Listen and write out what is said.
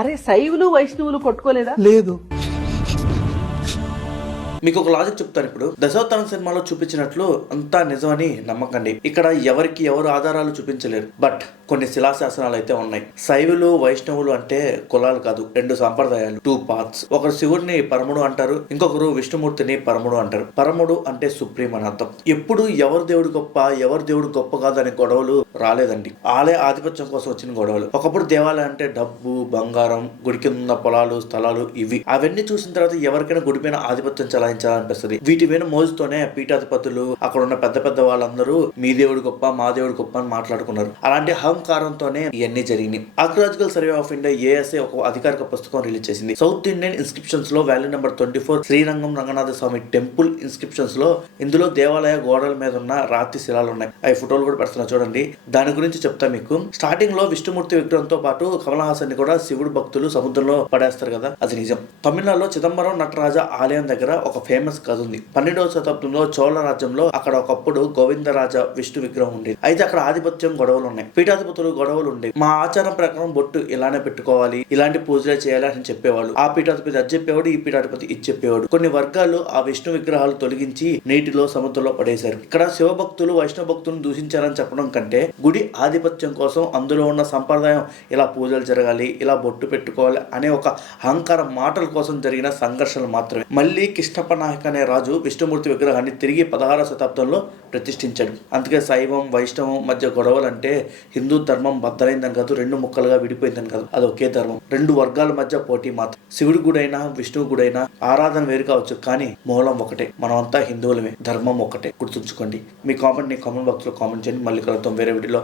అరే శైవులు వైష్ణవులు కొట్టుకోలేదా? లేదు. మీకు ఒక లాజిక్ చెప్తాను. ఇప్పుడు దశావతారం సినిమాలో చూపించినట్లు అంతా నిజమని నమ్మకండి. ఇక్కడ ఎవరికి ఎవరు ఆధారాలు చూపించలేరు. బట్ కొన్ని శిలాశాసనాలు అయితే ఉన్నాయి. శైవులు వైష్ణవులు అంటే కులాలు కాదు, రెండు సంప్రదాయాలు, టూ పార్ట్స్. ఒకరు శివుడిని పరముడు అంటారు, ఇంకొకరు విష్ణుమూర్తిని పరముడు అంటారు. పరముడు అంటే సుప్రీం అని అర్థం. ఎప్పుడు ఎవరు దేవుడు గొప్ప, ఎవరు దేవుడు గొప్ప కాదు అనే గొడవలు రాలేదండి. ఆలయ ఆధిపత్యం కోసం వచ్చిన గొడవలు. ఒకప్పుడు దేవాలయం అంటే డబ్బు, బంగారం, గుడి కింద ఉన్న పొలాలు, స్థలాలు ఇవి. అవన్నీ చూసిన తర్వాత ఎవరికైనా గుడిపైన ఆధిపత్యం చలాయించాలనిపిస్తుంది. వీటి మీద మోజుతోనే పీఠాధిపతులు, అక్కడ ఉన్న పెద్ద పెద్ద వాళ్ళందరూ మీ దేవుడు గొప్ప, మా దేవుడు గొప్ప అని మాట్లాడుకున్నారు. అలాంటి అహంకారంతోనే ఇవన్నీ జరిగినాయి. Archaeological survey of India ASA ఒక అధికారిక పుస్తకం రిలీజ్ చేసింది. సౌత్ ఇండియన్ ఇన్స్క్రిప్షన్స్ లో value number 24 Srirangam Ranganatha Swamy temple inscriptions లో ఇందులో దేవాలయ గోడల మీద ఉన్న రాతి శిలాలు ఉన్నాయి. అవి ఫోటోలు కూడా పెడుతున్నా చూడండి. దాని గురించి చెప్తా మీకు. స్టార్టింగ్ లో విష్ణుమూర్తి విగ్రహంతో పాటు కమలహాసన్ ని కూడా శివుడు భక్తులు సముద్రంలో పడేస్తారు కదా, అది నిజం. తమిళనాడులో చిదంబరం నటరాజ ఆలయం దగ్గర ఒక ఫేమస్ కథ ఉంది. 12వ శతాబ్దంలో చోళ రాజ్యంలో అక్కడ ఒకప్పుడు గోవిందరాజ విష్ణు విగ్రహం ఉండేది. అయితే అక్కడ ఆధిపత్యం గొడవలు ఉన్నాయి, పీఠాధిపతులు గొడవలు ఉండేవి. మా ఆచారం ప్రకారం బొట్టు ఇలానే పెట్టుకోవాలి, ఇలాంటి పూజలే చేయాలి అని చెప్పేవాళ్ళు. ఆ పీఠాధిపతి అది చెప్పేవాడు, ఈ పీఠాధిపతి ఇది చెప్పేవాడు. కొన్ని వర్గాలు ఆ విష్ణు విగ్రహాలు తొలగించి నీటిలో సముద్రంలో పడేశారు. ఇక్కడ శివభక్తులు వైష్ణవ భక్తులను దూషించారని చెప్పడం కంటే గుడి ఆధిపత్యం కోసం అందులో ఉన్న సంప్రదాయం ఇలా పూజలు జరగాలి, ఇలా బొట్టు పెట్టుకోవాలి అనే ఒక అహంకార మాటల కోసం జరిగిన సంఘర్షణలు మాత్రమే. మళ్ళీ కిష్టప్ప నాయక్ అనే రాజు విష్ణుమూర్తి విగ్రహాన్ని తిరిగి 16వ శతాబ్దంలో ప్రతిష్ఠించాడు. అందుకే శైవం వైష్ణవం మధ్య గొడవలు అంటే హిందూ ధర్మం బద్దలైందని కాదు, రెండు ముక్కలుగా విడిపోయిందని కాదు, అది ఒకే ధర్మం. రెండు వర్గాల మధ్య పోటీ మాత్రం. శివుడి గుడైనా విష్ణువు గుడైనా ఆరాధన వేరు కావచ్చు, కానీ మూలం ఒకటే. మనమంతా హిందువులమే, ధర్మం ఒకటే. గుర్తుంచుకోండి. మీ కామెంట్ బాక్స్ లో కామెంట్ చేయండి. మళ్ళీ కలుద్దాం వేరే వీడియోలో.